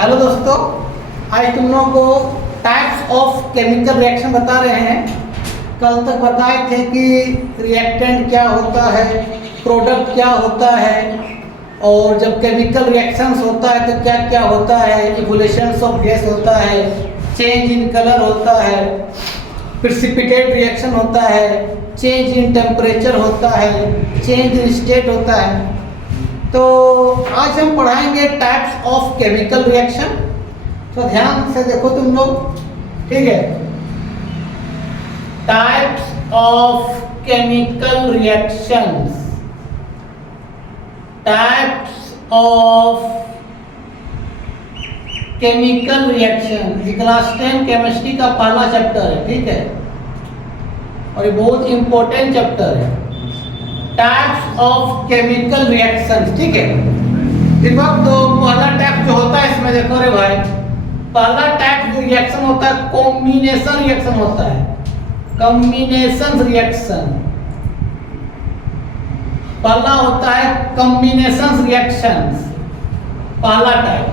Hello दोस्तों, आज तुम लोगों को टाइप्स ऑफ केमिकल रिएक्शन बता रहे हैं। कल तक बताए थे कि रिएक्टेंट क्या होता है, प्रोडक्ट क्या होता है, और जब केमिकल रिएक्शंस होता है तो क्या क्या होता है। इवोल्यूशंस ऑफ गैस होता है, चेंज इन कलर होता है, प्रिसिपिटेट रिएक्शन होता है, चेंज इन टेम्परेचर होता है, चेंज इन स्टेट होता है। तो आज हम पढ़ाएंगे टाइप्स ऑफ केमिकल रिएक्शन। तो ध्यान से देखो तुम लोग, ठीक है। Types of chemical reactions, types of chemical reaction class 10 chemistry का पहला चैप्टर है, ठीक है, और ये बहुत इंपॉर्टेंट चैप्टर है। टाइप्स ऑफ केमिकल रिएक्शंस, ठीक है। इस वक्त तो पहला टाइप जो होता है इसमें देखो रे भाई, पहला टाइप जो रिएक्शन होता है कॉम्बिनेशन रिएक्शन होता है। कॉम्बिनेशन रिएक्शन पहला होता है, कॉम्बिनेशन रिएक्शंस पहला टाइप।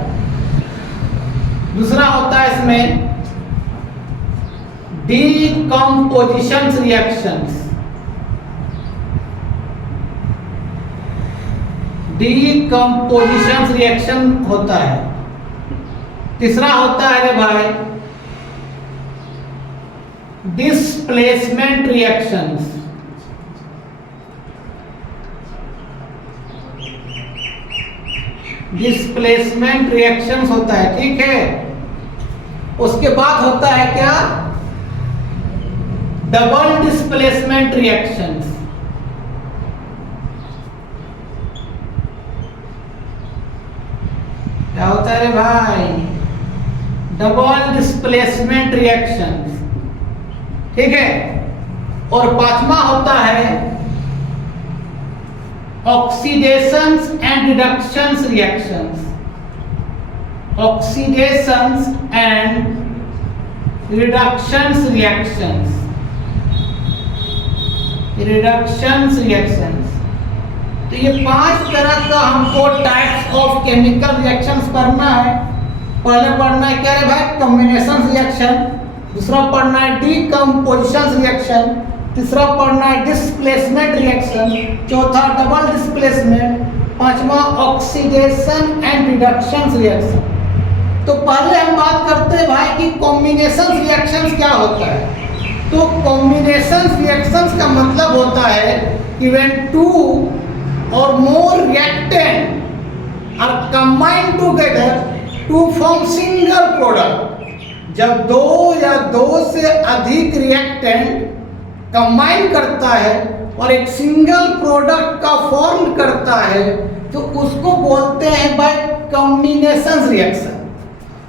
दूसरा होता है इसमें डीकम्पोजिशन रिएक्शंस। डीकम्पोजिशन रिएक्शन होता है। तीसरा होता है रे भाई डिस्प्लेसमेंट रिएक्शंस। डिस्प्लेसमेंट रिएक्शंस होता है, ठीक है। उसके बाद होता है क्या, डबल डिस्प्लेसमेंट रिएक्शंस। क्या होता है रे भाई, डबल डिस्प्लेसमेंट रिएक्शंस, ठीक है। और पांचवा होता है oxidations and reductions reactions. Oxidations and reductions reactions, reductions reactions. तो ये 5 तरह का हमको टाइप्स ऑफ केमिकल रिएक्शंस पढ़ना है। पहले पढ़ना है क्या रे भाई, कॉम्बिनेशन रिएक्शन। दूसरा पढ़ना है डीकम्पोजिशन रिएक्शन। तीसरा पढ़ना है डिस्प्लेसमेंट रिएक्शन। चौथा डबल डिस्प्लेसमेंट। पांचवा ऑक्सीडेशन एंड रिडक्शन रिएक्शन। तो पहले हम बात करते हैं भाई कि कॉम्बिनेशन रिएक्शंस क्या होता है। तो कॉम्बिनेशन रिएक्शंस का मतलब होता है कि when two or more reactant are combined together to form single product। जब दो या दो से अधिक रिएक्टेंट कंबाइन करता है और एक सिंगल प्रोडक्ट का फॉर्म करता है तो उसको बोलते हैं भाई कॉम्बिनेशन रिएक्शन।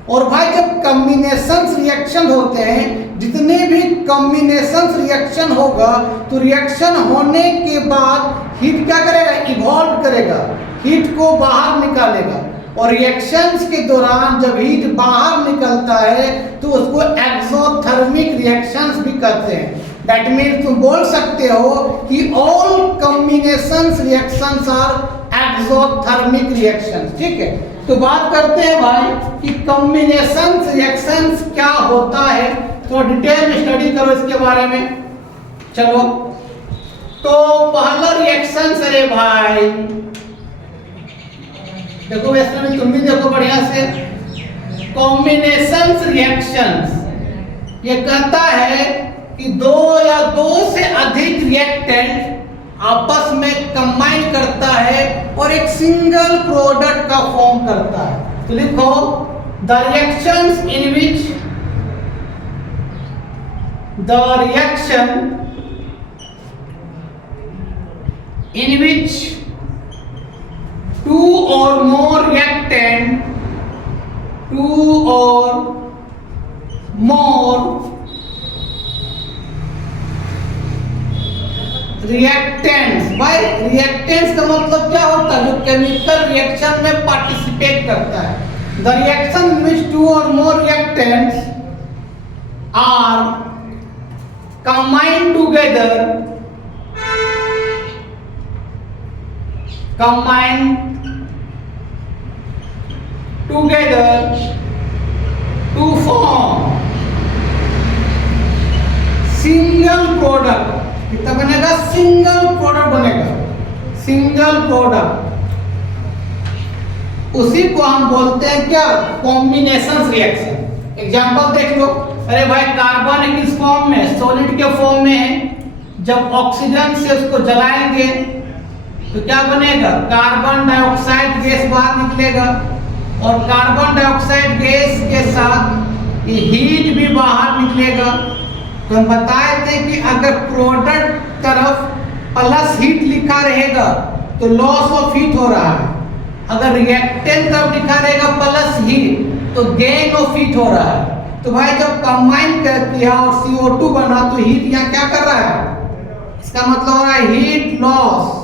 और भाई जब कॉम्बिनेशन रिएक्शन होते हैं, जितने भी कॉम्बिनेशन रिएक्शन होगा तो रिएक्शन होने के बाद हीट क्या करेगा, इवॉल्व करेगा, हीट को बाहर निकालेगा। और रिएक्शंस के दौरान जब हीट बाहर निकलता है तो उसको एक्सोथर्मिक रिएक्शंस भी कहते हैं। दैट मीन्स तुम बोल सकते हो कि all combination reactions are exothermic reactions, ठीक है। तो बात करते हैं भाई कि कॉम्बिनेशन रिएक्शंस क्या होता है, तो डिटेल में स्टडी करो इसके बारे में। चलो, तो पहला रिएक्शन है भाई, देखो वैसे में तुम भी देखो बढ़िया से। कॉम्बिनेशन रिएक्शंस ये कहता है कि दो या दो से अधिक रिएक्टेंट आपस में कंबाइन करता है और एक सिंगल प्रोडक्ट का फॉर्म करता है। तो लिखो the reactions in which the reaction in which two or more reactant, two or more reactants। भाई reactants का मतलब क्या होता है, जो केमिकल रिएक्शन में पार्टिसिपेट करता है। The reaction in which two or more reactants are combined together combined together to form single product. कितना बनेगा? सिंगल प्रोडक्ट बनेगा, सिंगल प्रोडक्ट। उसी को हम बोलते हैं क्या? Combination reaction. एग्जांपल देख लो। अरे भाई कार्बन किस फॉर्म में? सॉलिड के फॉर्म में है। जब ऑक्सीजन से उसको जलाएंगे तो क्या बनेगा? कार्बन डाइऑक्साइड गैस बाहर निकलेगा और कार्बन डाइऑक्साइड गैस के साथ ये हीट भी बाहर निकलेगा। तो हम बताए थे कि अगर प्रोडक्ट तरफ प्लस हीट लिखा रहेगा तो लॉस ऑफ हीट हो रहा है, अगर रिएक्टेंट तरफ लिखा रहेगा प्लस हीट तो गेन ऑफ हीट हो रहा है। तो भाई जब कंबाइन कर किया और CO2 बना तो हीट यहाँ क्या कर रहा है? इसका मतलब हो रहा है हीट लॉस।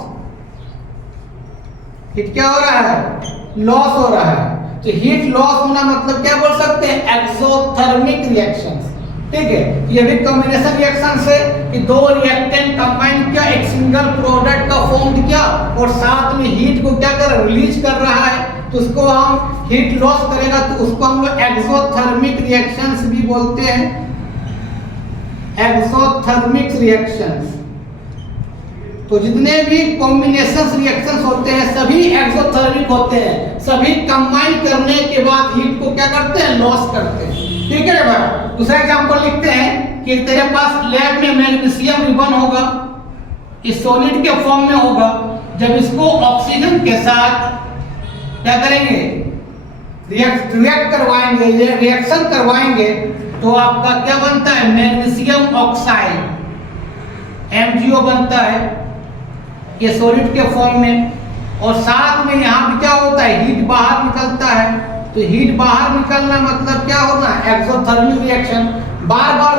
हीट क्या हो रहा है? लॉस हो रहा है। तो हीट लॉस होना मतलब क्या बोल सकते हैं? Exothermic reactions. ठीक है, ये भी कॉम्बिनेशन रिएक्शन से कि दो रिएक्टेंट कंबाइन किया, एक सिंगल प्रोडक्ट का फॉर्म किया और साथ में हीट को क्या कर रिलीज कर रहा है, तो उसको हम हीट लॉस करेगा तो उसको हम लोग एक्सोथर्मिक रिएक्शंस भी बोलते हैं। Exothermic reactions. तो जितने भी कॉम्बिनेशन रिएक्शंस होते हैं सभी एक्सोथर्मिक होते हैं, सभी कंबाइन करने के बाद हीट को क्या करते हैं? लॉस करते हैं। ठीक है भाई। दूसरा एग्जांपल लिखते हैं कि तेरे पास लैब में मैग्नीशियम रिबन होगा, इस सॉलिड के फॉर्म में होगा। जब इसको ऑक्सीजन के साथ क्या करेंगे? रिएक्ट करवाएंगे, ये रिएक्शन करवाएंगे तो आपका क्या बनता है? मैग्नीशियम ऑक्साइड MgO बनता है ये सॉलिड के फॉर्म में। और साथ में यहाँ भी क्या होता है? हीट बाहर निकलता है। तो हीट बाहर निकलना मतलब क्या होना? Exothermic reaction. बार बार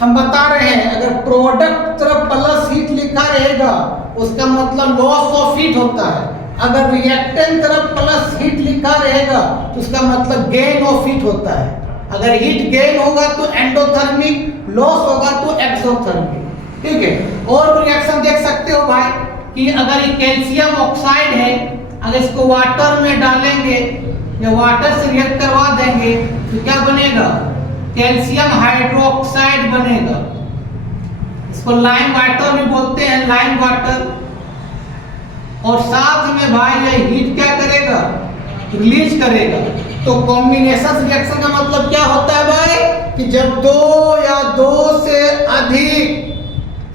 हम बता रहे हैं अगर प्रोडक्ट तरफ प्लस हीट लिखा रहेगा उसका मतलब लॉस ऑफ हीट होता है, अगर रिएक्टेंट तरफ प्लस हीट लिखा रहेगा तो उसका मतलब गेन ऑफ हीट होता है। अगर हीट गेन होगा तो एंडोथर्मिक, लॉस होगा तो एक्सोथर्मिक। ठीक है। और रिएक्शन देख सकते हो भाई कि अगर ये कैल्शियम ऑक्साइड है, अगर इसको वाटर में डालेंगे या वाटर से रिएक्ट करवा देंगे तो क्या बनेगा? कैल्शियम हाइड्रोक्साइड बनेगा। इसको लाइम वाटर भी बोलते हैं, लाइम वाटर। और साथ में भाई ये हीट क्या करेगा? रिलीज करेगा। तो कॉम्बिनेशन रिएक्शन का मतलब क्या होता है भाई? कि जब दो या दो से अधिक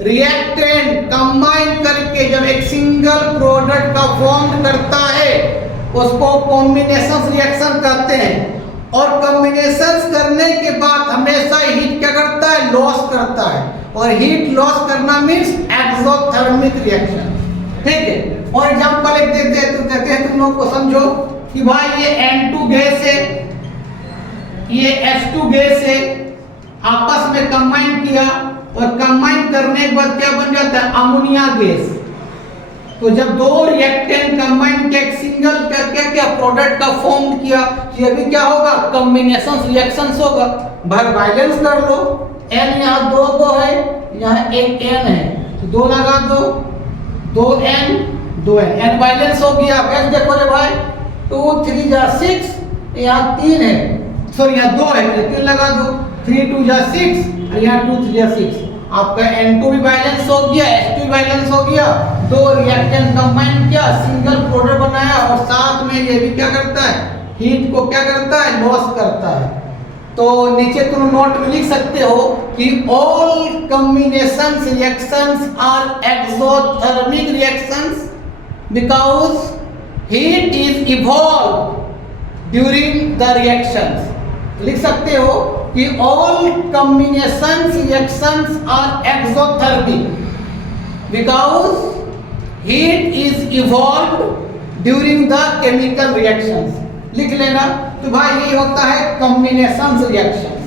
रिएक्टेंट कंबाइन करके जब एक सिंगल प्रोडक्ट का फॉर्म करता है उसको कॉम्बिनेशन रिएक्शन कहते हैं। और कॉम्बिनेशन करने के बाद हमेशा हीट क्या करता है? लॉस करता है। और हीट लॉस करना मींस एक्सोथर्मिक रिएक्शन। ठीक है। और एग्जांपल एक देते हैं तो कहते हैं तुम लोग को समझो कि भाई ये N2 गैस है, ये H2 गैस है, आपस में कंबाइन किया और कंबाइन करने के बाद क्या बन जाता है? Ammonia gas. तो जब दो रिएक्टेंट कंबाइन के एक सिंगल करके क्या प्रोडक्ट का फॉर्म किया, ये भी क्या होगा? कॉम्बिनेशन रिएक्शंस होगा। भाई बैलेंस कर लो, N यहाँ दो है, यहाँ एक N है तो दो लगा दो, 2N 2N, N बैलेंस हो गया। गैस देखो रे भाई 2 3 जा 6, यहाँ 3 है, सॉरी यहाँ 2 है, 3 लगा दो, 3 2 जा 6 और यहाँ 2 3 जा 6। आपका N2 भी बैलेंस हो गया, H2 भी बैलेंस हो गया। दो रिएक्टेंट कंबाइन किया, सिंगल प्रोडक्ट बनाया और साथ में ये भी क्या करता है? हीट को क्या करता है? लॉस करता है। तो नीचे तुम नोट में लिख सकते हो कि all combination reactions are exothermic reactions because heat is evolve during the reactions. लिख सकते हो कि all combination reactions are exothermic because heat is evolved during the chemical reactions। लिख लेना। तो भाई ये होता है कॉम्बिनेशन रिएक्शंस।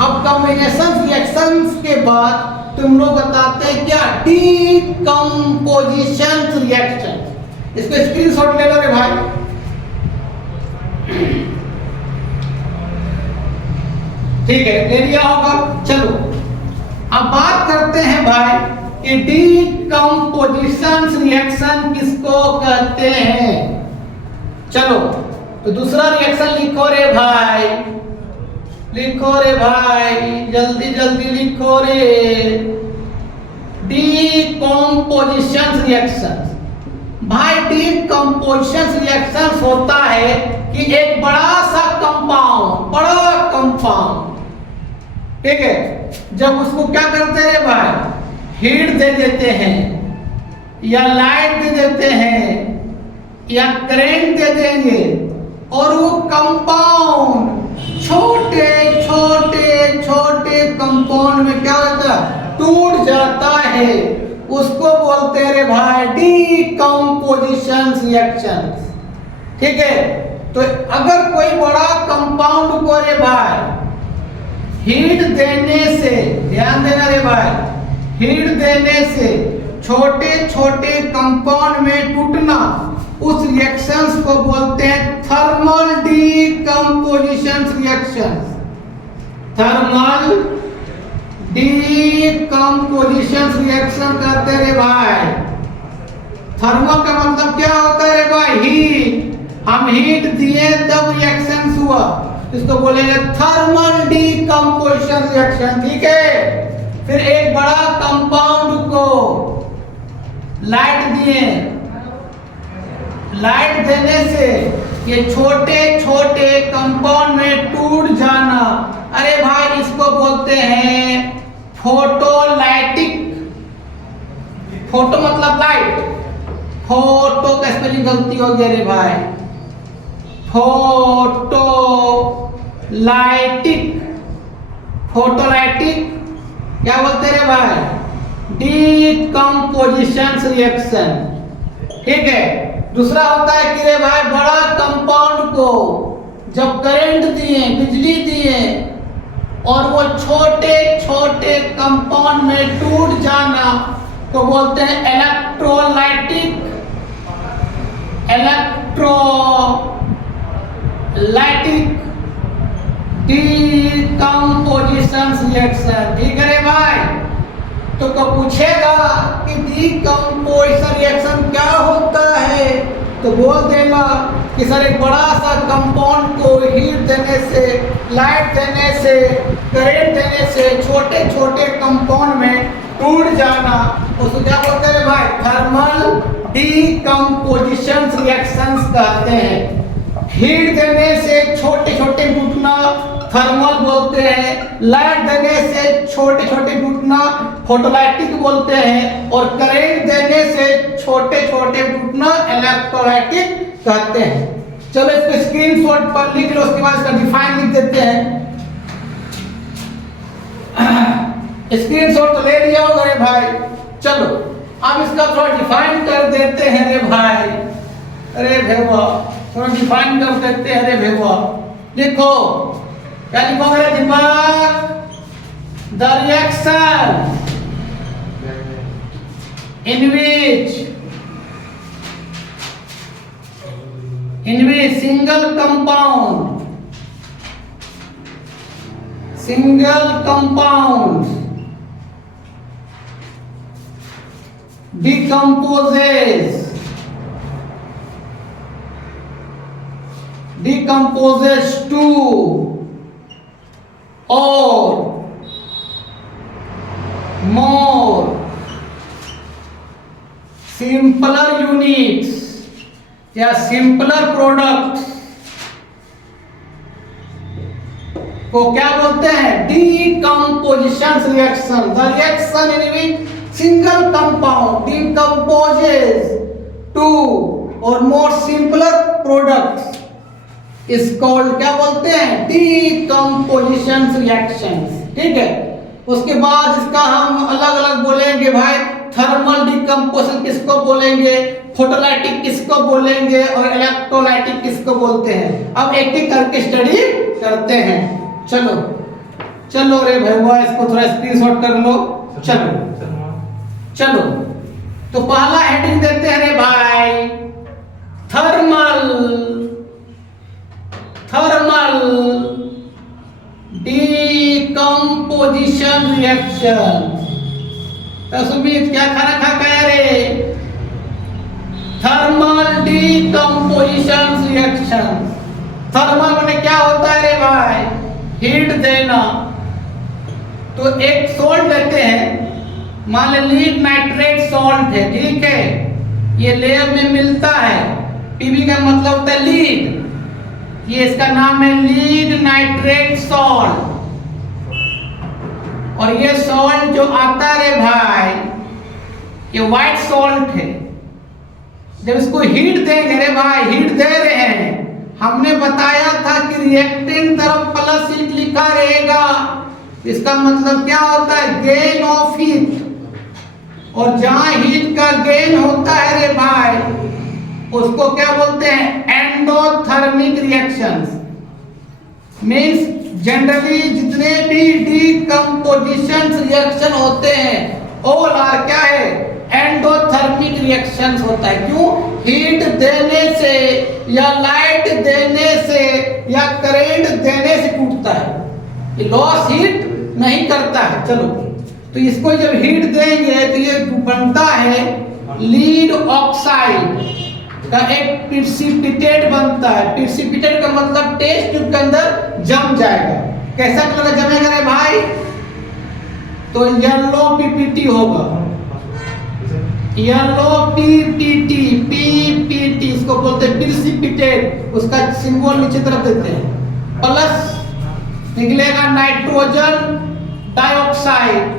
अब कॉम्बिनेशन रिएक्शंस के बाद तुम लोग बताते हैं क्या? Decomposition reaction. इसको स्क्रीनशॉट ले लो रे भाई। ठीक है, ले लिया होगा। चलो अब बात करते हैं भाई कि डीकंपोजिशन रिएक्शन किसको कहते हैं। चलो तो दूसरा रिएक्शन लिखो रे भाई, लिखो रे भाई, जल्दी जल्दी लिखो रे। Decomposition reaction. भाई डीकम्पोजिशन रिएक्शन होता है कि एक बड़ा सा कंपाउंड, बड़ा कंपाउंड, ठीक है, जब उसको क्या करते हैं भाई, हीट दे देते हैं या लाइट दे देते हैं या करंट दे देंगे और वो कंपाउंड छोटे छोटे छोटे कंपाउंड में क्या होता है, टूट जाता है, उसको बोलते हैं रे भाई डीकम्पोजिशन रिएक्शन। ठीक है, तो अगर कोई बड़ा कंपाउंड को रे भाई हीट देने से, ध्यान देना रे भाई, हीट देने से छोटे छोटे कंपाउंड में टूटना, उस रिएक्शंस को बोलते हैं thermal decomposition reaction. Thermal decomposition reaction कहते हैं रे भाई। थर्मल का मतलब क्या होता है रे भाई, हीट, हम हीट दिए तब रिएक्शन हुआ, इसको बोलेंगे थर्मल डीकम्पोजिशन रिएक्शन। ठीक है, फिर एक बड़ा कंपाउंड को लाइट दिए, लाइट देने से ये छोटे छोटे कंपाउंड में टूट जाना, अरे भाई इसको बोलते हैं फोटोलाइटिक। फोटो मतलब लाइट, फोटो का स्पेलिंग गलती हो गया रे भाई, फोटोलाइटिक, फोटोलाइटिक क्या बोलते रे भाई, डीकम्पोजिशन रिएक्शन। ठीक है, दूसरा होता है कि रे भाई बड़ा कंपाउंड को जब करंट दिए, बिजली दिए और वो छोटे छोटे कंपाउंड में टूट जाना, तो बोलते हैं इलेक्ट्रोलाइटिक, इलेक्ट्रोलाइटिक डीकम्पोजिशन रिएक्शन। ठीक है रे भाई, तो पूछेगा कि डीकम्पोजिशन रिएक्शन क्या होता है, तो बोल देना कि सर एक बड़ा सा कंपाउंड को हीट देने से, लाइट देने से, करंट देने से छोटे छोटे कंपाउंड में टूट जाना, उसको क्या बोलते हैं भाई, थर्मल डीकम्पोजिशन रिएक्शंस कहते हैं। हीट देने से छोटे छोटे टूटना थर्मल बोलते हैं, लाइट देने से छोटे छोटे टूटना फोटोलाइटिक बोलते हैं, और करंट देने से छोटे छोटे टूटना इलेक्ट्रोलाइटिक कहते हैं। चलो इसको स्क्रीनशॉट पर लिख लो, उसके बाद इसका डिफाइन लिख देते हैं। स्क्रीनशॉट तो ले लिया होगा रे भाई, चलो अब इसका थोड़ा डिफाइन कर देते हैं रे भाई। अरे भेवा थोड़ा डिफाइन कर देते हैं रे भेवा, लिखो क्या लिखो मेरे दिमाग, the reaction in which single compound decomposes to or more simpler units या simpler products को क्या बोलते हैं, decomposition reaction। The reaction in which single compound decomposes to or more simpler products is called क्या बोलते हैं, decomposition reactions। ठीक है, उसके बाद इसका हम अलग अलग बोलेंगे भाई, थर्मल डीकम्पोजिशन किसको बोलेंगे, फोटोलाइटिक किसको बोलेंगे और इलेक्ट्रोलाइटिक किसको बोलते हैं। अब एक एक करके स्टडी करते हैं। चलो चलो रे भैया, इसको थोड़ा स्क्रीनशॉट कर लो। चलो तो पहला हेडिंग देते हैं रे भाई, थर्मल डीकम्पोजिशन रिएक्शन। तो सुमित क्या खाना खा गया रे, थर्मल डीकम्पोजिशन रिएक्शन। थर्मल माने क्या होता है रे भाई? हीट देना। तो एक सॉल्ट लेते हैं, मान लीजिए लीड नाइट्रेट सॉल्ट है, ठीक है, ये लेयर में मिलता है, पीबी का मतलब होता है लीड, ये इसका नाम है लीड नाइट्रेट सॉल्ट। और ये सॉल्ट जो आता है रे भाई, ये व्हाइट सॉल्ट है। जब इसको हीट देंगे रे भाई, हीट दे रहे हैं, हमने बताया था कि रिएक्टेंट तरफ प्लस हीट लिखा रहेगा, इसका मतलब क्या होता है? Gain of heat. और जहां हीट का गेन होता है रे भाई, उसको क्या बोलते हैं? Endothermic reactions. मींस जनरली जितने भी डीकंपोजिशन रिएक्शन होते हैं ऑल आर क्या है? एंडोथर्मिक रिएक्शंस होता है। क्यों? हीट देने से या लाइट देने से या करंट देने से टूटता है, ये लॉस हीट नहीं करता है। चलो, तो इसको जब हीट देंगे तो ये बनता है लीड ऑक्साइड का एक प्रिसिपिटेट बनता है। प्रिसिपिटेट का मतलब टेस्ट ट्यूब के अंदर जम जाएगा। कैसा कलर जमेगा रे भाई? तो येलो पीपीटी होगा, येलो पीपीटी, पीपीटी इसको बोलते हैं प्रिसिपिटेट। उसका सिंबल नीचे तरफ देते हैं, प्लस निकलेगा नाइट्रोजन डाइऑक्साइड,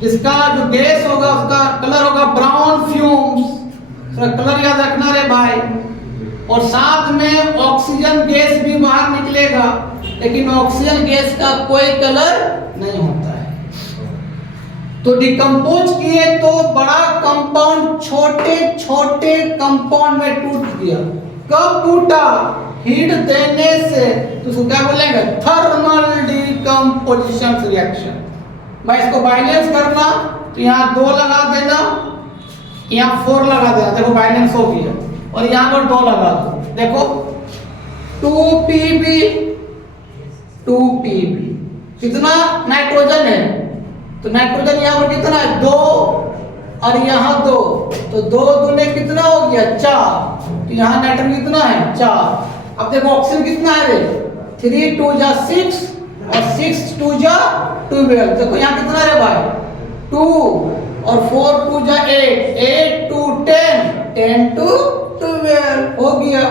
जिसका जो गैस होगा उसका कलर होगा ब्राउन फ्यूम्स। कलर याद रखना रे भाई। और साथ में ऑक्सीजन गैस भी बाहर निकलेगा, लेकिन ऑक्सीजन गैस का कोई कलर नहीं होता है। तो डिकम्पोज किए तो बड़ा कंपाउंड छोटे छोटे कंपाउंड में टूट गया। कब टूटा? हीट देने से। तो उसको क्या बोलेंगे? Thermal decomposition reaction. मैं इसको बैलेंस करना तो यहाँ 2 लगा देना, यहाँ 4 लगा देना, देखो बैलेंस हो गया। और यहाँ पर 2 लगा दो, देखो 2pb 2pb। कितना नाइट्रोजन है? तो नाइट्रोजन यहाँ पर कितना है? 2 और यहाँ 2, तो 2 दूने कितना हो गया? 4। तो यहाँ नाइट्रोजन कितना है? 4। अब देखो ऑक्सीजन कितना है रे? 3 2 जा 6 और 6 2 जा 12। देखो यहाँ कितना रे भाई? 2 और 4 2 जा 8, 8 2 10, 10 2 12 हो गया।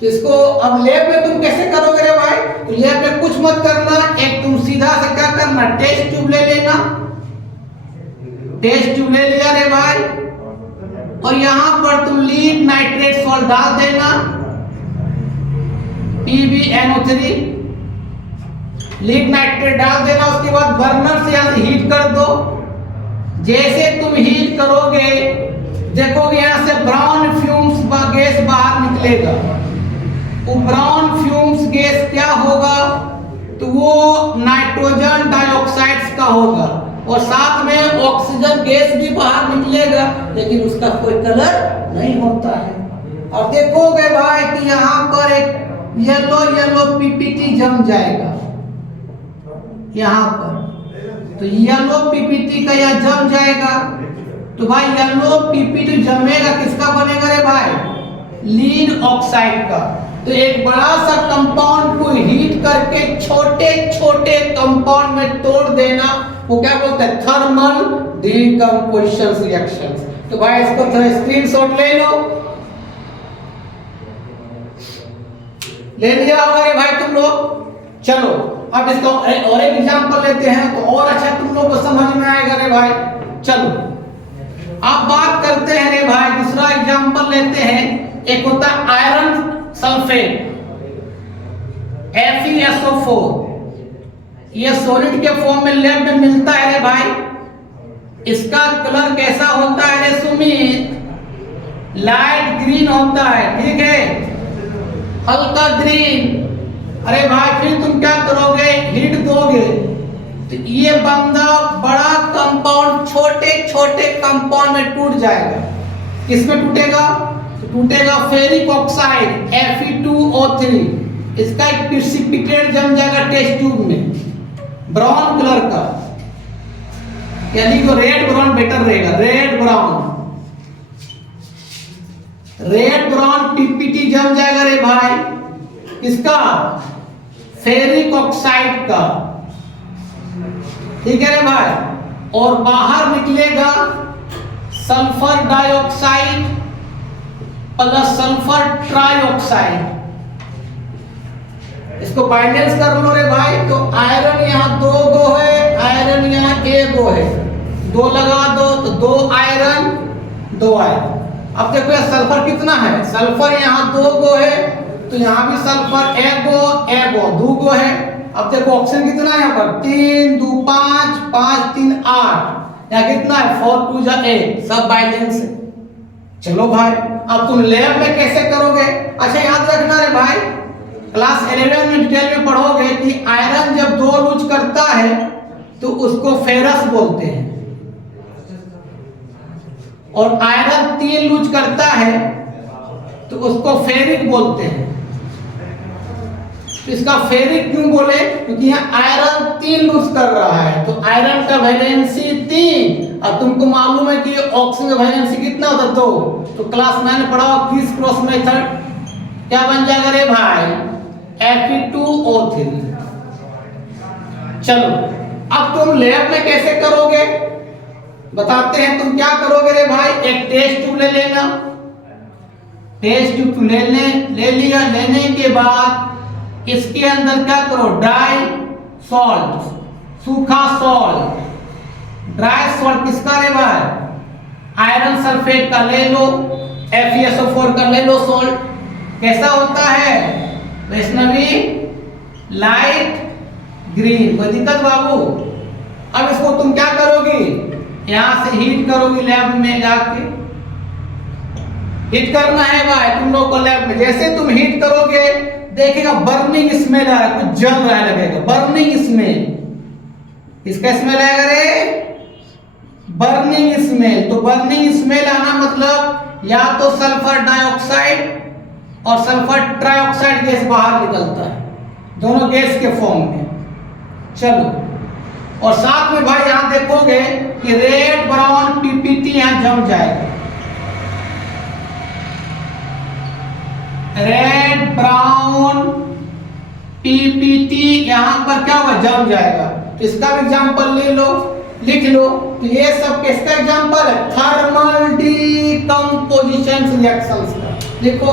तो इसको अब लैब में तुम कैसे करोगे रे भाई? तो लैब में कुछ मत करना, एक तुम सीधा से क्या करना? टेस्ट ट्यूब ले लेना। टेस्ट ट्यूब ले लिया रे भाई, और यहां पर तुम लीड नाइट्रेट सॉल्ट डाल देना, PbNO3 लीड नाइट्रेट डाल देना। उसके बाद बर्नर से यहां से हीट कर दो। जैसे तुम हीट करोगे देखोगे यहां से ब्राउन फ्यूम्स गैस बाहर निकलेगा। वो ब्राउन फ्यूम्स गैस क्या होगा? तो वो नाइट्रोजन डाइऑक्साइड्स का होगा, और साथ में ऑक्सीजन गैस भी बाहर निकलेगा, लेकिन उसका कोई कलर नहीं होता है। और देखोगे भाई कि यहाँ पर एक येलो येलो पीपीटी जम जाएगा यहाँ पर। तो येलो पीपीटी का यह जम जाएगा। तो भाई येलो पीपीटी जमेगा, किसका बनेगा रे भाई? लीड ऑक्साइड का। तो एक बड़ा सा कंपाउंड को हीट करके छोटे छोटे कंपाउंड में तोड़ देना, वो क्या बोलते हैं? Thermal decomposition reactions. तो भाई इसको थोड़ा स्क्रीनशॉट ले लो। ले लिया होगा रे भाई तुम लोग? चलो अब इसका और एक एग्जांपल लेते हैं तो और अच्छा तुम लोग को समझ में आएगा रे भाई। चलो अब बात करते हैं रे भाई, दूसरा एग्जांपल लेते हैं। एक होता है आयरन सल्फेट, FeSO4। ये सॉलिड के फॉर्म में लैब में मिलता है रे भाई। इसका कलर कैसा होता है रे सुमित? लाइट ग्रीन होता है, ठीक है, हल्का ग्रीन। अरे भाई फिर तुम क्या करोगे? हीट दोगे तो ये बंदा बड़ा कंपाउंड छोटे छोटे कंपाउंड में टूट जाएगा। किसमें टूटेगा? तो टूटेगा फेरिक ऑक्साइड Fe2O3। इसका एक प्रिसिपिटेट जम जाएगा टेस्ट ट्यूब में, ब्राउन कलर का, यानी तो रेड ब्राउन बेटर रहेगा। रेड ब्राउन पीपीटी जम जाएगा रे भाई। किसका? फेरिक ऑक्साइड का, ठीक है रे भाई। और बाहर निकलेगा sulphur dioxide plus sulphur trioxide. इसको बाइंडेंस कर लो रे भाई। तो आयरन यहाँ 2 गो है, आयरन यहाँ 1 गो है, 2 लगा दो तो 2 आयरन 2 आयरन। अब देखो सल्फर कितना है, सल्फर यहाँ 2 गो है तो यहाँ भी सल्फर 1 गो 2 गो है। अब देखो ऑक्सीजन कितना है यहाँ पर, 3 2 5 5 3 8, यहाँ कितना है 4 2 जा 8, सब बाइलेंस है। चलो भाई अब तुम लैब में कैसे करोगे? अच्छा याद रखना रे भाई, क्लास 11 में डिटेल में पढ़ोगे कि आयरन जब 2 लूज करता है तो उसको फेरस बोलते हैं, और आयरन 3 लूज करता है तो उसको फेरिक बोलते हैं। तो इसका फेरिक क्यों बोले? क्योंकि यहाँ आयरन 3 लूज कर रहा है, तो आयरन का वैलेंसी 3। अब तुमको मालूम है कि ऑक्सीजन का वैलेंसी कितना होता है 2, तो क्लास 9 में पढ़ा क्रिस क्रॉस मेथड, क्या बन जाएगा रे भाई, Fe2O3। चलो अब तुम लैब में कैसे करोगे बताते हैं। तुम क्या करोगे रे भाई, एक टेस्ट ट्यूब ले लेना, टेस्ट ट्यूब ले लिया। लेने के बाद इसके अंदर क्या करो, ड्राई सॉल्ट, सूखा सॉल्ट। ड्राई सॉल्ट किसका रे भाई, आयरन सल्फेट का ले लो, FeSO4 का ले लो सॉल्ट। कैसा होता है वैष्णवी, लाइट ग्रीन। कोई दिक्कत बाबू? अब इसको तुम क्या करोगी, यहां से हीट करोगी लैब में जाके। हीट करना है भाई तुम लोग को लैब में। जैसे तुम हीट करोगे देखेगा बर्निंग स्मेल आ रहा है, कुछ जल रहा है, लगेगा बर्निंग स्मेल। इसका स्मेल आएगा रे बर्निंग स्मेल। तो बर्निंग स्मेल आना मतलब या तो सल्फर डाइऑक्साइड और सल्फर ट्राइऑक्साइड गैस बाहर निकलता है, दोनों गैस के फॉर्म में। चलो और साथ में भाई यहां देखोगे कि रेड ब्राउन पीपीटी यहां जम जाएगा, रेड ब्राउन पीपीटी यहां पर क्या होगा, जम जाएगा। तो इसका भी एग्जांपल ले लो, लिख लो। तो ये सब किसका एग्जांपल है, थर्मल डीकंपोजिशन रिएक्शंस का। देखो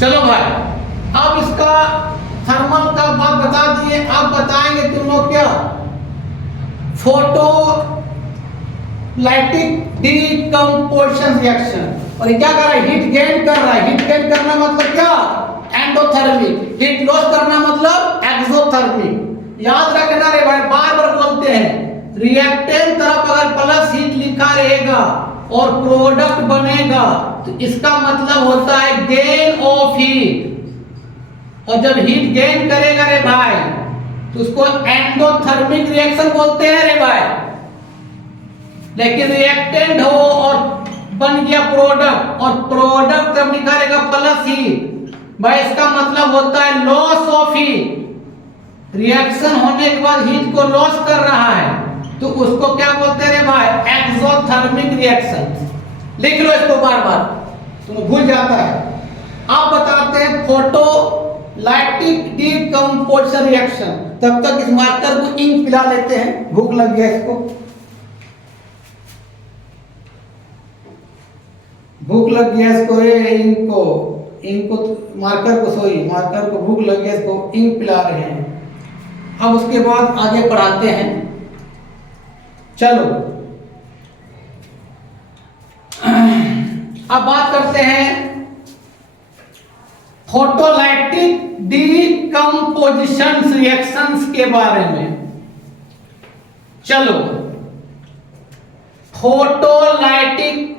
चलो भाई अब इसका थर्मल का बात बता दिए। अब बताएंगे तुम लोग क्या, फोटो लाइटिक डीकंपोजिशन रिएक्शन। और ये क्या कर रहा है, हीट गेन कर रहा है। हीट गेन करना मतलब क्या, एंडोथर्मिक। हीट लॉस करना मतलब एक्सोथर्मिक। याद रखना रे भाई, बार बार बोलते हैं, रिएक्टेंट तरफ अगर प्लस हीट लिखा रहेगा और प्रोडक्ट बनेगा तो इसका मतलब होता है गेन ऑफ हीट। और जब हीट गेन करेगा रे भाई तो उसको एंडोथर्मिक रिएक्शन बोलते हैं रे भाई। लेकिन रिएक्टेंट हो और बन गया प्रोडक्ट, और प्रोडक्ट जब लिखा रहेगा प्लस हीट, भाई इसका मतलब होता है लॉस ऑफ हीट। रिएक्शन होने के बाद हीट को लॉस कर रहा है तो उसको क्या बोलते हैं रे भाई, एक्सोथर्मिक रिएक्शन। लिख लो इसको बार बार, तुम्हें भूल जाता है। अब बताते हैं फोटो लाइटिक डीकंपोजिशन रिएक्शन। तब तक इस मार्कर को इंक पिला लेते हैं, भूख लग गया इसको, भूख लग गया इसको, इंक को मार्कर को, सॉरी मार्कर को भूख लग गया, इसको इंक पिला रहे हैं। अब उसके बाद आगे पढ़ाते हैं। चलो अब बात करते हैं फोटोलाइटिक डीकंपोजिशन रिएक्शंस के बारे में। चलो photolytic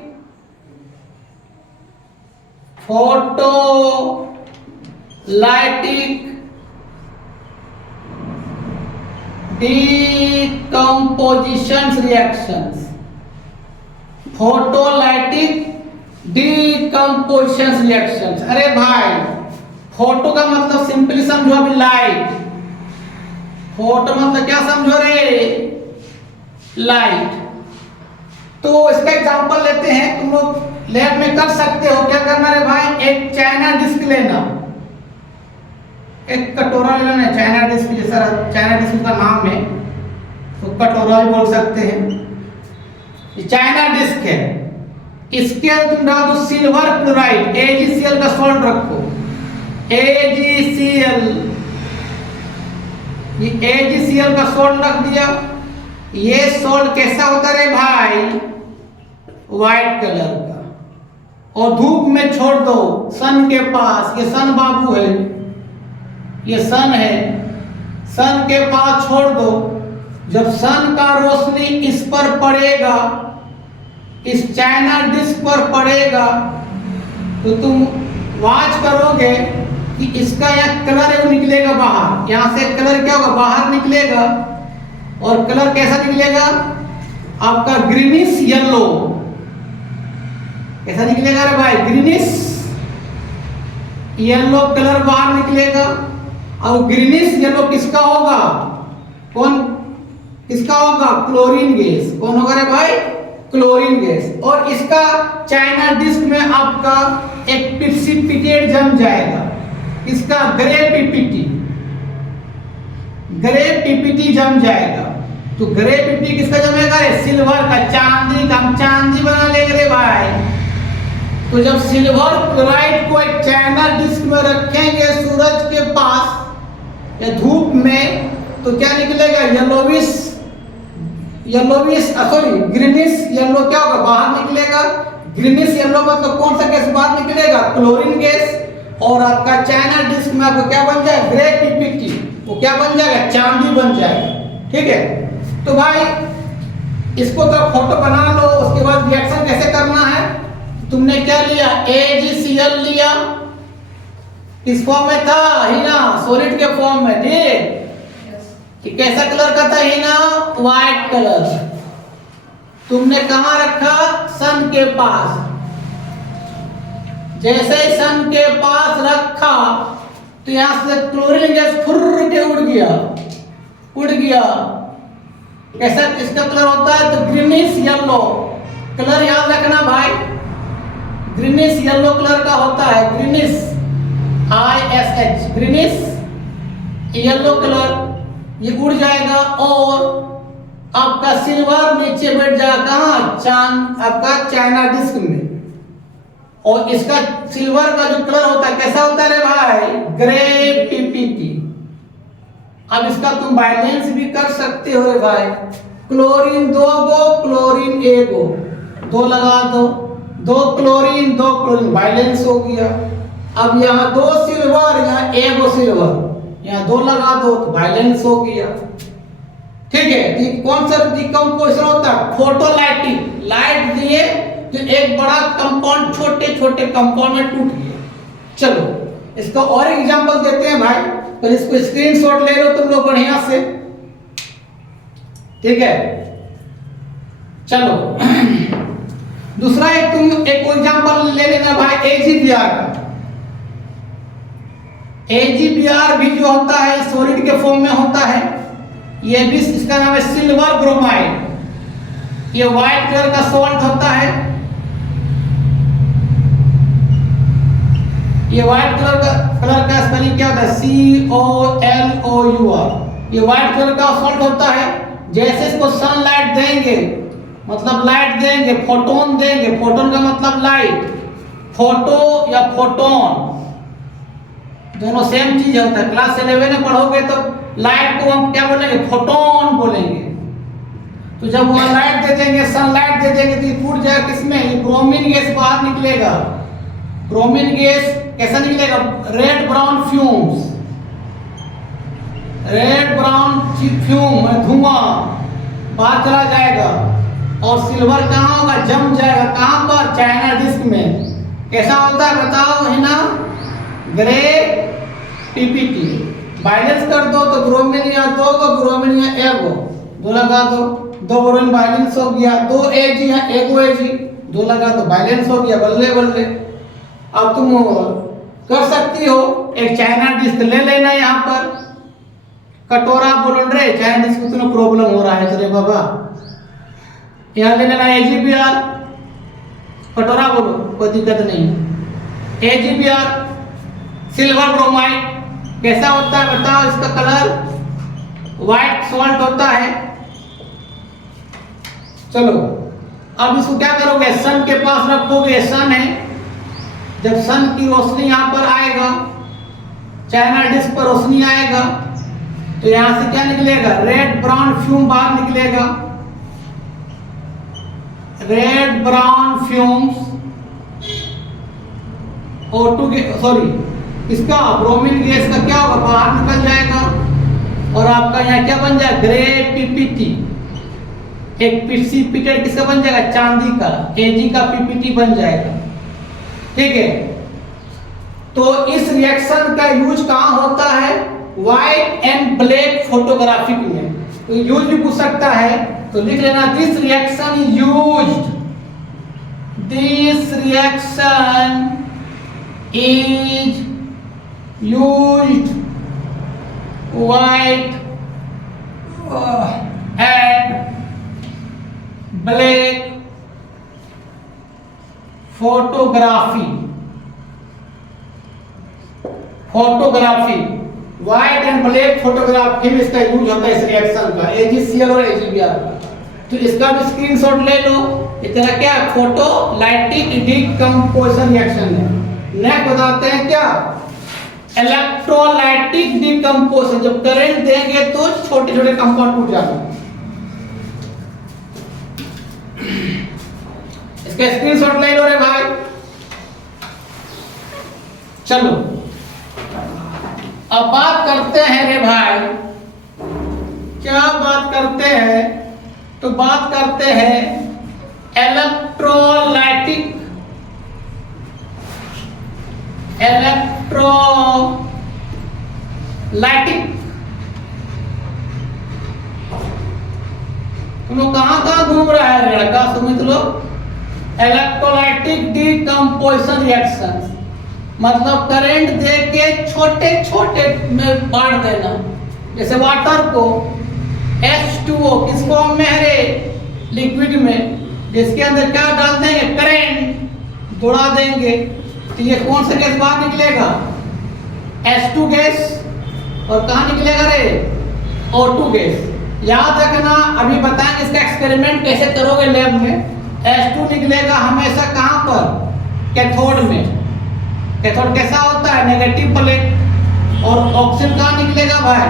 decomposition reactions, photolytic decomposition reactions. अरे भाई फोटो का मतलब सिंपली समझो अभी लाइट। फोटो मतलब क्या समझो रे, लाइट। तो इसका एग्जांपल लेते हैं, तुम लोग लैब में कर सकते हो। क्या करना है भाई, एक चाइना डिस्क लेना, एक कटोरा लेना है चाइना डिस्क, जैसा चाइना डिस्क का नाम है तो कटोरा भी बोल सकते हैं। ये चाइना डिस्क है, इसके अंदर तुम डाल दो सिल्वर क्लोराइड, AgCl का सॉल्ट रखो, AgCl, ये AgCl का सॉल्ट रख दिया। ये सॉल्ट कैसा होता है भाई, व्हाइट कलर का, और धूप में छोड़ दो सन के पास, ये सन बाबू है, ये सन है, सन के पास छोड़ दो। जब सन का रोशनी इस पर पड़ेगा, इस चाइना डिस्क पर पड़ेगा, तो तुम वॉच करोगे कि इसका यह कलर निकलेगा बाहर, यहां से कलर क्या होगा, बाहर निकलेगा, और कलर कैसा निकलेगा आपका, ग्रीनिश येलो। कैसा निकलेगा रे भाई, ग्रीनिश येलो कलर बाहर निकलेगा। और ग्रीनिश येलो किसका होगा, कौन किसका होगा, क्लोरीन गैस। कौन होगा रे भाई, क्लोरीन गैस। और इसका चाइना डिस्क में आपका एक प्रेसिपिटेट जम जाएगा, इसका ग्रे पीपीटी, ग्रे पीपीटी जम जाएगा। तो ग्रे पीपीटी किसका जमेगा, सिल्वर का, चांदी का। हम चांदी बना लेंगे रे भाई। तो जब सिल्वर क्लोराइड को एक चाइना डिस्क में रखेंगे सूरज के पास या धूप में, तो क्या निकलेगा, येलोविश, सॉरी ग्रीनिश येलो क्या होगा, बाहर निकलेगा। ग्रीनिश येलो मतलब कौन सा गैस बाहर निकलेगा, क्लोरीन गैस। और आपका चाइना डिस्क में आपको क्या बन जाएगा, ग्रे पीपीटी, वो क्या बन जाएगा, चांदी बन जाएगा। ठीक है, तो भाई इसको तो फोटो बना लो। उसके बाद रिएक्शन कैसे करना है, तुमने क्या लिया, AgCl लिया, किस फॉर्म में था, हीना सॉलिड के फॉर्म में। ठीक, कि कैसा कलर का था हीना, व्हाइट कलर। तुमने कहां रखा, सन के पास। जैसे ही सन के पास रखा तो यहां से क्लोरीन गैस फुर्र के उड़ गया, उड़ गया। कैसा किसका कलर होता है, तो ग्रीनिश येलो कलर, याद रखना भाई, ग्रीनिश येलो कलर का होता है, greenish ISH, greenish yellow colour. ये उड़ जाएगा और आपका सिल्वर नीचे बैठ जाएगा, कहां, चांद आपका चाइना डिस्क में। और इसका सिल्वर का जो कलर होता है कैसा होता है रे भाई, ग्रे पीपीटी। अब इसका तुम बैलेंस भी कर सकते हो रे भाई, क्लोरीन 2 गो, क्लोरीन 1 गो, 2 लगा दो, 2 क्लोरीन 2 क्लोरीन, बैलेंस हो गया। अब यहाँ 2 सिल्वर, यहाँ 1 गो सिल्वर, यहाँ 2 लगा दो तो बैलेंस हो गया। ठीक है, कौन सा डिकम्पोजिशन होता है, फोटोलाइटिक, लाइट दिए तो एक बड़ा कंपाउंड छोटे छोटे कंपाउंड में टूट गया। चलो इसका और एग्जांपल देते हैं भाई, तो इसको स्क्रीनशॉट ले लो तुम लोग बढ़िया से। ठीक है, चलो दूसरा तुम एक एग्जांपल ले लेना भाई, AgBr का। AgBr भी जो होता है सॉलिड के फॉर्म में होता है। ये भी इसका नाम है सिल्वर ब्रोमाइड। ये व्हाइट कलर का सॉल्ट होता है। ये व्हाइट कलर का स्पेलिंग क्या होता है, COLOUR। ये व्हाइट कलर का सॉल्ट होता है। जैसे इसको सनलाइट देंगे, मतलब लाइट देंगे, फोटोन देंगे, फोटोन का मतलब लाइट, फोटो या फोटोन दोनों सेम चीज होता है। क्लास 11 में पढ़ोगे तो लाइट को हम क्या बोलेंगे, फोटोन बोलेंगे। तो जब वो लाइट दे देंगे, सनलाइट दे देंगे तो ये फूट जाएगा, किसमें, ब्रोमीन गैस बाहर निकलेगा। ब्रोमीन गैस कैसा निकलेगा, red brown fumes, red brown fume, धुआं बाहर चला जाएगा। और सिल्वर कहाँ होगा, जम जाएगा, कहाँ पर, चाइना डिस्क में। कैसा होता है बताओ, है ना, ग्रे पीपीटी। बैलेंस कर दो तो ब्रोमीन या 2 गो, ब्रोमीन या 1 गो, 2 लगा दो, 2 ब्रोमीन बैलेंस हो गया। 2 Ag या 1 गो Ag, 2 लगा दो, बैलेंस हो गया, बल्ले बल्ले। अब तुम कर सकती हो, एक चाइना डिस्क ले लेना, यहाँ पर कटोरा बोल रहे, चाइना डिस्क को प्रॉब्लम हो रहा है तेरे बाबा। यहाँ ले लेना AgBr, कटोरा बोलो कोई दिक्कत नहीं है। AgBr सिल्वर ब्रोमाइड कैसा होता है बताओ, इसका कलर व्हाइट सॉल्ट होता है। चलो अब इसको क्या करोगे, सन के पास रखोगे, सन है, जब सन की रोशनी यहां पर आएगा, चाइना डिस्क पर रोशनी आएगा, तो यहां से क्या निकलेगा, रेड ब्राउन फ्यूम बाहर निकलेगा, red brown fumes O2 sorry इसका ब्रोमीन गैस का क्या होगा, बाहर निकल जाएगा और आपका यहाँ क्या बन जाएगा, ग्रे PPT। एक प्रेसिपिटेट किसका बन जाएगा, चांदी का, Ag का PPT बन जाएगा। ठीक है, तो इस रिएक्शन का यूज कहां होता है, व्हाइट एंड ब्लैक फोटोग्राफी में। तो यूज भी पूछ सकता है, तो लिख लेना this reaction is used, this reaction is used white and black photography, photography white and black photography में इसका यूज होता है इस रिएक्शन का, AgCl और AgBr का। तो इसका भी स्क्रीनशॉट ले लो, इतना क्या फोटोलाइटिक डिकम्पोजिशन रिएक्शन है। नेक्स्ट बताते हैं क्या, इलेक्ट्रोलाइटिक डिकम्पोजिशन, जब करंट देंगे तो छोटे छोटे कंपाउंड टूट जाते हैं। इसका स्क्रीनशॉट ले लो रे भाई। चलो अब बात करते हैं रे भाई, क्या बात करते हैं, तो बात करते हैं इलेक्ट्रोलाइटिक, तुम लोग कहां घूम रहा है लड़का सुमित लोग। इलेक्ट्रोलाइटिक डिकम्पोजिशन रिएक्शन मतलब करंट दे के छोटे छोटे में बांट देना, जैसे वाटर को H2O किस फॉर्म में है, लिक्विड में, जिसके अंदर क्या डाल देंगे, करंट दौड़ा देंगे, तो ये कौन सा गैस बाहर निकलेगा, H2 गैस, और कहाँ निकलेगा रे, O2 गैस। याद रखना, अभी बताएंगे इसका एक्सपेरिमेंट कैसे करोगे लैब में। H2 निकलेगा हमेशा कहाँ पर, कैथोड में। कैथोड कैसा होता है, नेगेटिव प्लेट, और ऑक्सीजन कहाँ निकलेगा भाई,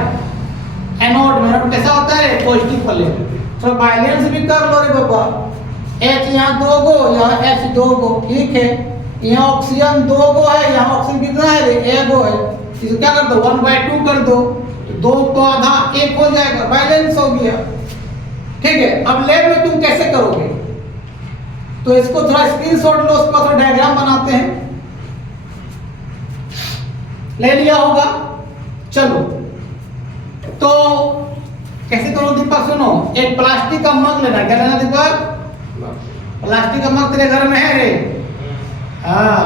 एनोड में। एनोड कैसा होता है, पॉजिटिव प्लेट। थोड़ा बैलेंस भी कर लो रे बाबा, H यहाँ 2 गो, यहाँ H 2 गो, ठीक है। यहाँ ऑक्सीजन 2 गो है, यहाँ ऑक्सीजन कितना है, 1 गो है। इसको क्या कर दो, 1/2 कर दो, 2 को आधा 1 हो जाएगा, बैलेंस हो गया। ठीक है, अब लैब में तुम कैसे करोगे, तो इसको थोड़ा स्क्रीनशॉट लो, उसका थोड़ा डायग्राम बनाते हैं। ले लिया होगा, चलो तो कैसे करो दीपक, सुनो, एक प्लास्टिक का मग लेना। क्या लेना दीपक, प्लास्टिक का मग तेरे घर में है रे, हाँ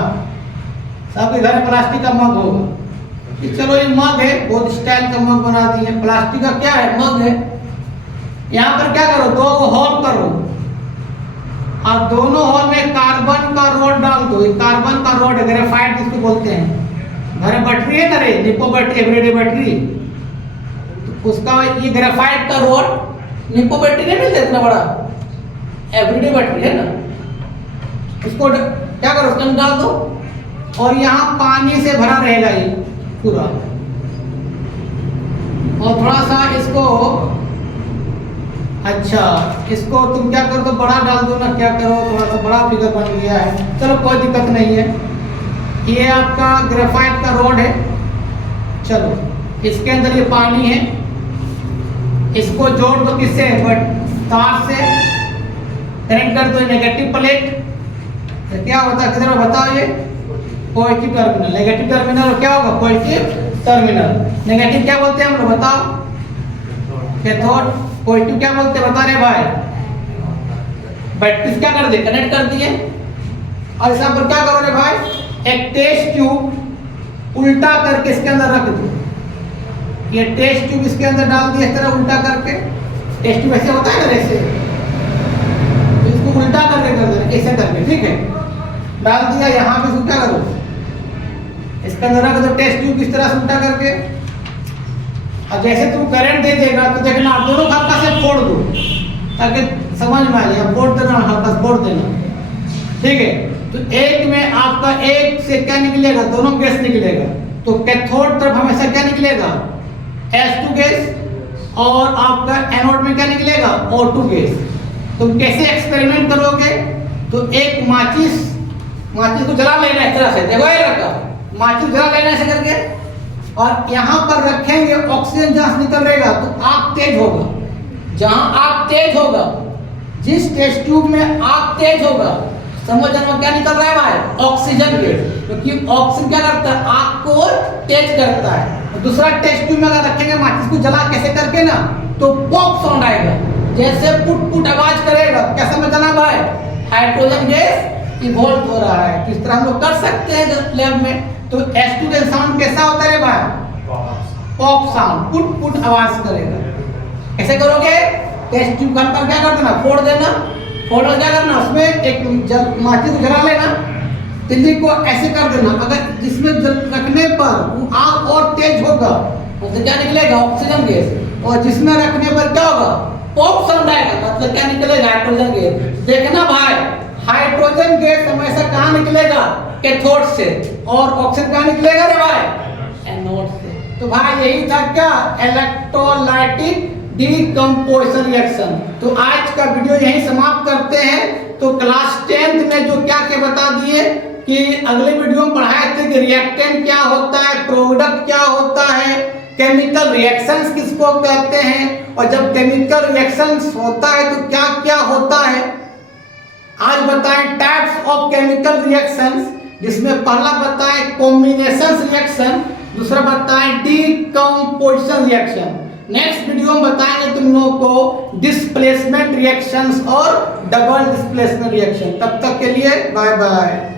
सबके घर में प्लास्टिक का मग होगा। चलो ये मग है, बहुत स्टाइल का मग बना दिए, प्लास्टिक का क्या है, मग है। यहाँ पर क्या करो, 2 होल करो, और दोनों होल में कार्बन का रॉड डाल दो। कार्बन का रॉड ग्रेफाइट जिसको बोलते हैं, घर में बैटरी है ना रे, निप्पो बैटरी, एवरीडे बैटरी, तो उसका ये ग्रेफाइट का रॉड, निप्पो बैटरी नहीं मिलता इतना बड़ा, एवरीडे बैटरी है ना, इसको क्या करो, उसके अंदर डाल दो, और यहाँ पानी से भरा रहेगा ये पूरा, और थोड़ा सा इसको, अच्छा इसको तुम क्या करो, तो बड़ा डाल दो ना, क्या करो, थोड़ा सा बड़ा फिगर बन गया है, चलो कोई दिक्कत नहीं है। ये आपका ग्रेफाइट का रॉड है, चलो इसके अंदर ये पानी है, इसको जोड़ दो किससे, बट तार से कनेक्ट कर दो नेगेटिव प्लेट, तो क्या होता है किधर बताओ, ये पॉजिटिव टर्मिनल, नेगेटिव टर्मिनल क्या होगा, पॉजिटिव टर्मिनल। नेगेटिव क्या बोलते हैं हम लोग बताओ, कैथोड, पॉजिटिव क्या बोलते हैं बता रहे भाई, बैटरी क्या कर दिए, कनेक्ट कर दिए। और इस पर क्या करोगे भाई, एक टेस्ट ट्यूब उल्टा करके इसके अंदर रख दो, ये टेस्ट ट्यूब इसके अंदर डाल दिया इस तरह उल्टा करके। टेस्ट ट्यूब इसके अंदर डाल दिया इस तरह उल्टा करके, और यहाँ पानी से भरा रहेगा ये पूरा, और थोड़ा सा इसको, क्या करो, उसके अंदर डाल दो, और यहाँ पानी से भरा रहेगा ये पूरा, और थोड़ा सा इसको, क्या करो, उल्टा करके कर देना, ऐसे करके, ठीक है। डाल दिया, यहाँ पे क्या करो, इसके अंदर रख दो टेस्ट ट्यूब इस तरह से उल्टा करके। अब जैसे तुम करंट दे देगा तो देखना आप दोनों हल्का से फोड़ दो ताकि समझ में आ जाए, फोड़ देना, हल्का से फोड़ देना, ठीक है। तो एक में आपका एक से क्या निकलेगा, दोनों गैस निकलेगा, तो कैथोड तरफ हमेशा क्या निकलेगा, H2 गैस, और आपका एनोड में क्या निकलेगा, O2 गैस। तुम कैसे एक्सपेरिमेंट करोगे, तो एक माचिस को जला लेना इस तरह से, देखो ये रखा, माचिस जला लेना ऐसे करके, और यहाँ पर रखेंगे, ऑक्सीजन जहाँ से निकलेगा तो आग तेज होगा, जहाँ आग तेज होगा, जिस टेस्ट ट्यूब में आग तेज होगा, समझ जाना क्या निकल रहा है भाई, ऑक्सीजन गैस, क्योंकि ऑक्सीजन क्या करता है, आग को तेज करता है। दूसरा टेस्ट ट्यूब में अगर रखेंगे माचिस को जला कैसे करके ना, तो पॉप साउंड आएगा, जैसे पुट पुट आवाज करेगा, क्या समझ जाना भाई, हाइड्रोजन गैस इवॉल्व हो रहा है। किस तरह हम लोग कर सकते हैं लैब में, तो H2 का साउंड कैसा होता है भाई, पॉप साउंड, पुट पुट आवाज करेगा। कैसे करोगे, टेस्ट ट्यूब का क्या कर देना, फोड़ देना, फोड़ो क्या करना, उसमें एक माचिस को जला लेना, तिल्ली को ऐसे कर देना, अगर जिसमें रखने पर वो आग और तेज होगा तो क्या निकलेगा, ऑक्सीजन गैस, और जिसमें रखने पर क्या होगा, पॉप साउंड आएगा, मतलब क्या निकलेगा, हाइड्रोजन गैस। देखना भाई, हाइड्रोजन गैस हमेशा कहाँ निकलेगा, कैथोड से, और ऑक्सीजन कहाँ निकलेगा रे भाई, एनोड से। तो भाई यही था क्या, इलेक्ट्रोलाइटिक डीकंपोजिशन रिएक्शन। तो आज का वीडियो यहीं समाप्त करते हैं। तो क्लास 10th में जो क्या क्या बता दिए कि अगले वीडियो में पढ़ाए थे कि रिएक्टेंट क्या होता है, प्रोडक्ट क्या होता है, केमिकल रिएक्शंस किसको कहते हैं, और जब केमिकल रिएक्शंस होता है तो क्या क्या होता है। आज बताएं टाइप्स ऑफ केमिकल रिएक्शंस, जिसमें पहला बताएं कॉम्बिनेशन रिएक्शन, दूसरा बताएं डीकंपोजिशन रिएक्शन। नेक्स्ट वीडियो में बताएंगे तुम लोगों को डिस्प्लेसमेंट रिएक्शंस और डबल डिस्प्लेसमेंट रिएक्शन। तब तक के लिए बाय बाय।